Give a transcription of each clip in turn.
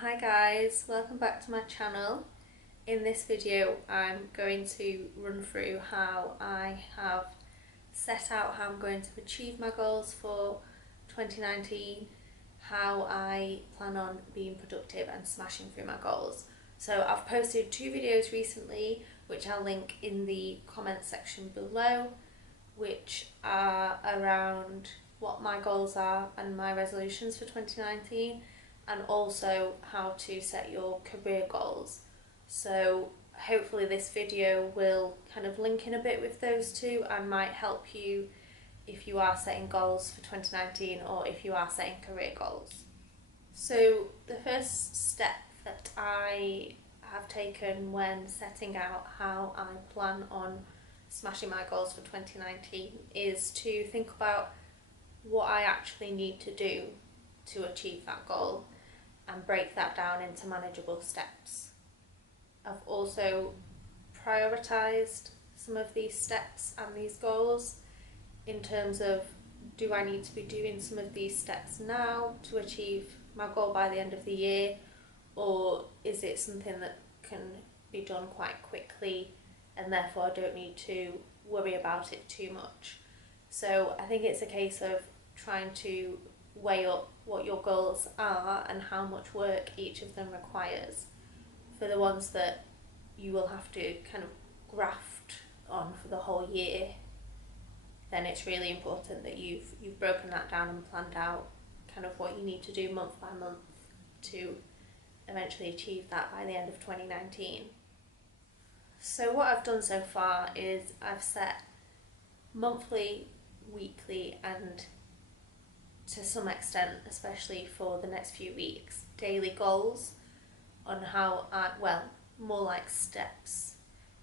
Hi guys, welcome back to my channel. In this video I'm going to run through how I have set out how I'm going to achieve my goals for 2019, how I plan on being productive and smashing through my goals. So I've posted two videos recently which I'll link in the comment section below, which are around what my goals are and my resolutions for 2019, and also how to set your career goals. So hopefully this video will kind of link in a bit with those two and might help you if you are setting goals for 2019 or if you are setting career goals. So the first step that I have taken when setting out how I plan on smashing my goals for 2019 is to think about what I actually need to do to achieve that goal and break that down into manageable steps. I've also prioritised some of these steps and these goals in terms of, do I need to be doing some of these steps now to achieve my goal by the end of the year, or is it something that can be done quite quickly and therefore I don't need to worry about it too much. So I think it's a case of trying to weigh up what your goals are and how much work each of them requires. For the ones that you will have to kind of graft on for the whole year, then it's really important that you've broken that down and planned out kind of what you need to do month by month to eventually achieve that by the end of 2019. So what I've done so far is I've set monthly, weekly, and to some extent, especially for the next few weeks, daily goals on how more like steps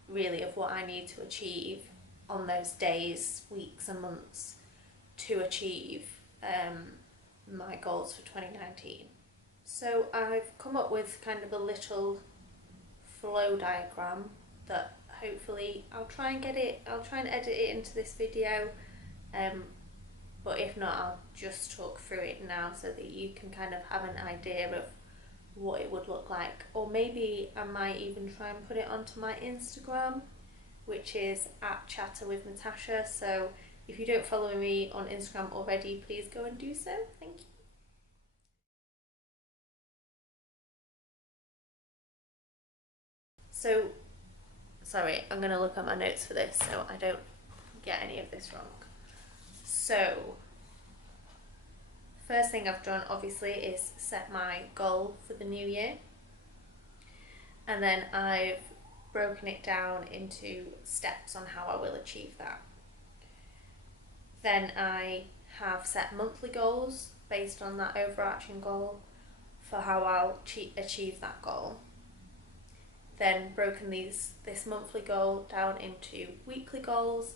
really of what I need to achieve on those days, weeks and months to achieve my goals for 2019. So I've come up with kind of a little flow diagram that hopefully I'll try and edit it into this video, but if not, I'll just talk through it now so that you can kind of have an idea of what it would look like. Or maybe I might even try and put it onto my Instagram, which is @chatterwithnatasha. So if you don't follow me on Instagram already, please go and do so. Thank you. So, sorry, I'm going to look at my notes for this so I don't get any of this wrong. So, first thing I've done obviously is set my goal for the new year, and then I've broken it down into steps on how I will achieve that. Then I have set monthly goals based on that overarching goal for how I'll achieve that goal. Then broken this monthly goal down into weekly goals,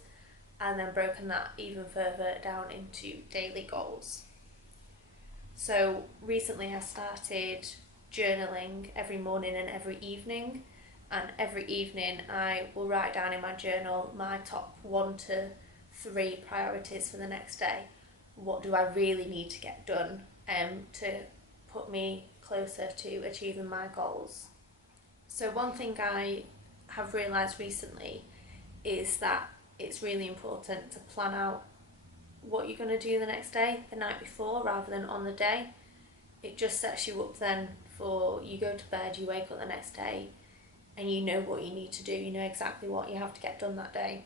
and then broken that even further down into daily goals. So recently I started journaling every morning and every evening, and every evening I will write down in my journal my top 1 to 3 priorities for the next day. What do I really need to get done to put me closer to achieving my goals? So one thing I have realised recently is that it's really important to plan out what you're going to do the next day the night before rather than on the day. It just sets you up then for, you go to bed, you wake up the next day and you know what you need to do, you know exactly what you have to get done that day.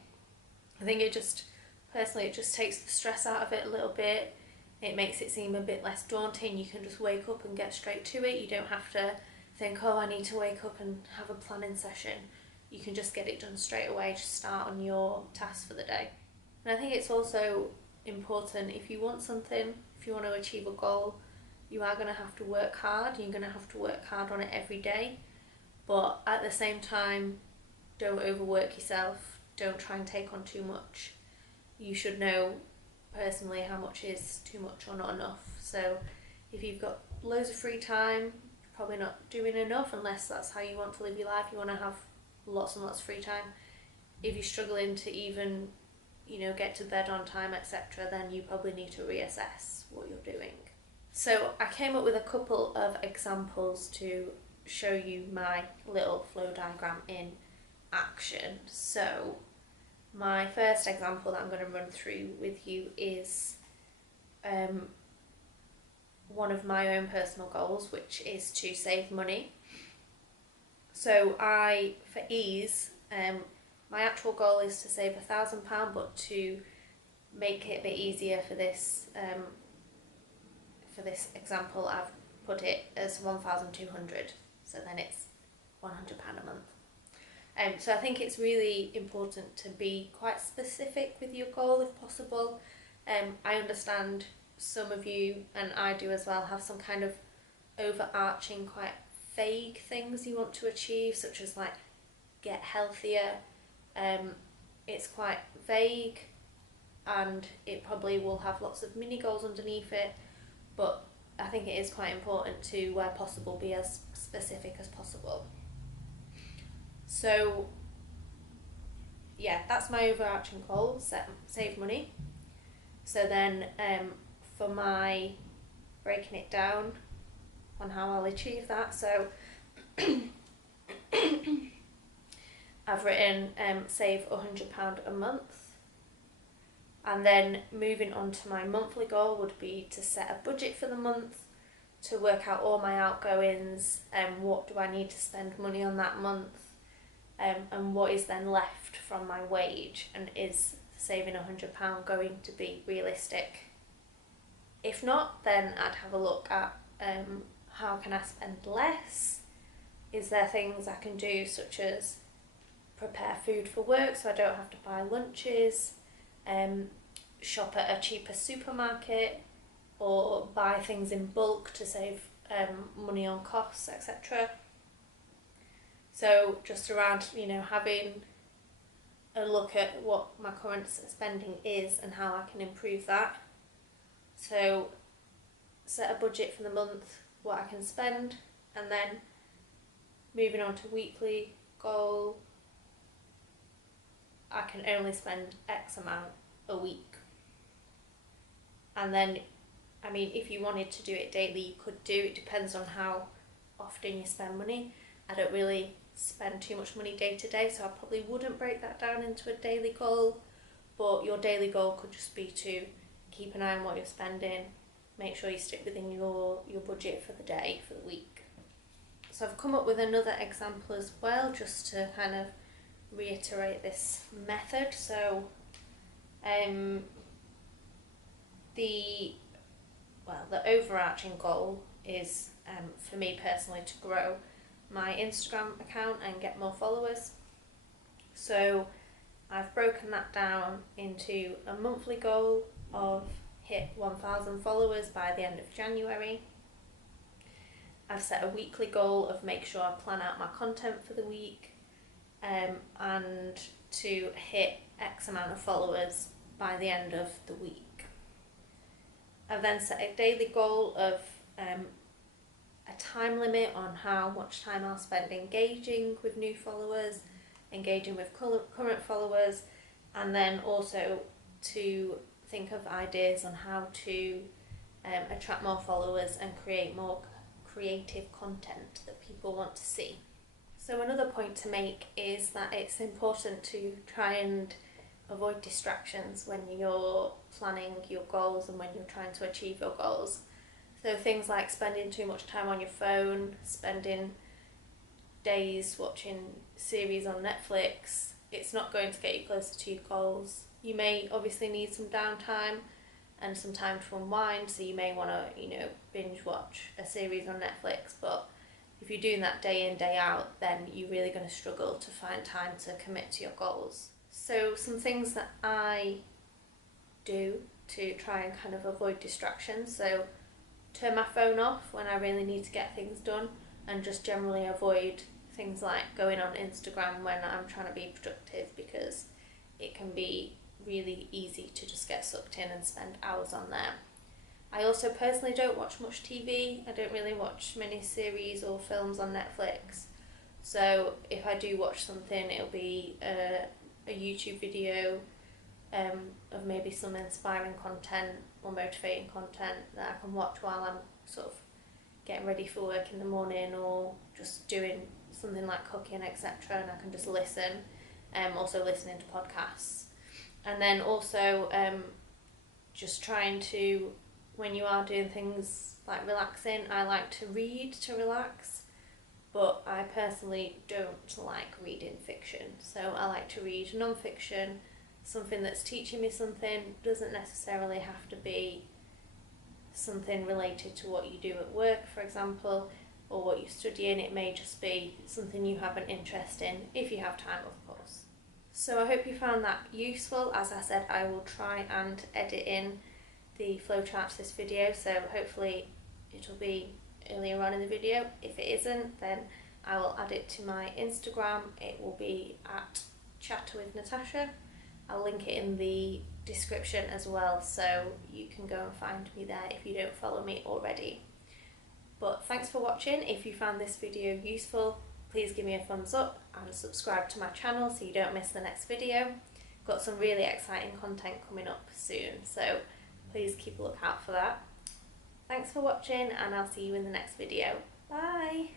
I think it just takes the stress out of it a little bit. It makes it seem a bit less daunting. You can just wake up and get straight to it. You don't have to think, oh, I need to wake up and have a planning session. You can just get it done straight away, just start on your tasks for the day. And I think it's also important, if you want something, if you want to achieve a goal, you are going to have to work hard. You're going to have to work hard on it every day, but at the same time, don't overwork yourself. Don't try and take on too much. You should know personally how much is too much or not enough. So if you've got loads of free time, you're probably not doing enough, unless that's how you want to live your life. You want to have lots and lots of free time. If you're struggling to even get to bed on time, etc., then you probably need to reassess what you're doing. So I came up with a couple of examples to show you my little flow diagram in action. So my first example that I'm going to run through with you is one of my own personal goals, which is to save money. So for ease, my actual goal is to save £1,000, but to make it a bit easier for this example, I've put it as 1,200. So then it's £100 a month. So I think it's really important to be quite specific with your goal if possible. I understand some of you, and I do as well, have some kind of overarching, quite vague things you want to achieve, such as like get healthier. It's quite vague and it probably will have lots of mini goals underneath it, but I think it is quite important to, where possible, be as specific as possible. So yeah, that's my overarching goal, save money. So then for my breaking it down on how I'll achieve that, so I've written save £100 a month, and then moving on to my monthly goal would be to set a budget for the month, to work out all my outgoings and what do I need to spend money on that month, and what is then left from my wage, and is saving £100 going to be realistic. If not, then I'd have a look at how can I spend less. Is there things I can do, such as prepare food for work so I don't have to buy lunches, shop at a cheaper supermarket, or buy things in bulk to save money on costs, etc. So just around, having a look at what my current spending is and how I can improve that. So set a budget for the month, what I can spend, and then moving on to weekly goal, I can only spend X amount a week. And then, if you wanted to do it daily, you could do. It depends on how often you spend money. I don't really spend too much money day to day, so I probably wouldn't break that down into a daily goal. But your daily goal could just be to keep an eye on what you're spending, make sure you stick within your budget for the day, for the week. So I've come up with another example as well, just to kind of reiterate this method. So the overarching goal is, for me personally, to grow my Instagram account and get more followers. So I've broken that down into a monthly goal of hit 1,000 followers by the end of January. I've set a weekly goal of make sure I plan out my content for the week, and to hit X amount of followers by the end of the week. I've then set a daily goal of a time limit on how much time I'll spend engaging with new followers, engaging with current followers, and then also to think of ideas on how to attract more followers and create more creative content that people want to see. So another point to make is that it's important to try and avoid distractions when you're planning your goals and when you're trying to achieve your goals. So things like spending too much time on your phone, spending days watching series on Netflix, it's not going to get you closer to your goals. You may obviously need some downtime and some time to unwind, so you may want to, binge watch a series on Netflix, but if you're doing that day in, day out, then you're really going to struggle to find time to commit to your goals. So some things that I do to try and kind of avoid distractions, so turn my phone off when I really need to get things done, and just generally avoid things like going on Instagram when I'm trying to be productive, because it can be really easy to just get sucked in and spend hours on there. I also personally don't watch much TV. I don't really watch many series or films on Netflix. So if I do watch something, it'll be a YouTube video of maybe some inspiring content or motivating content that I can watch while I'm sort of getting ready for work in the morning, or just doing something like cooking, etc., and I can just listen. Also listening to podcasts. And then also just trying to, when you are doing things like relaxing, I like to read to relax, but I personally don't like reading fiction. So I like to read non-fiction, something that's teaching me something. Doesn't necessarily have to be something related to what you do at work, for example, or what you're studying. It may just be something you have an interest in, if you have time, of course. So I hope you found that useful. As I said, I will try and edit in the flowchart to this video, so hopefully it'll be earlier on in the video. If it isn't, then I will add it to my Instagram. It will be at Chatter with Natasha. I'll link it in the description as well, so you can go and find me there if you don't follow me already. But thanks for watching. If you found this video useful, please give me a thumbs up and subscribe to my channel so you don't miss the next video. Got some really exciting content coming up soon, so please keep a lookout for that. Thanks for watching, and I'll see you in the next video. Bye!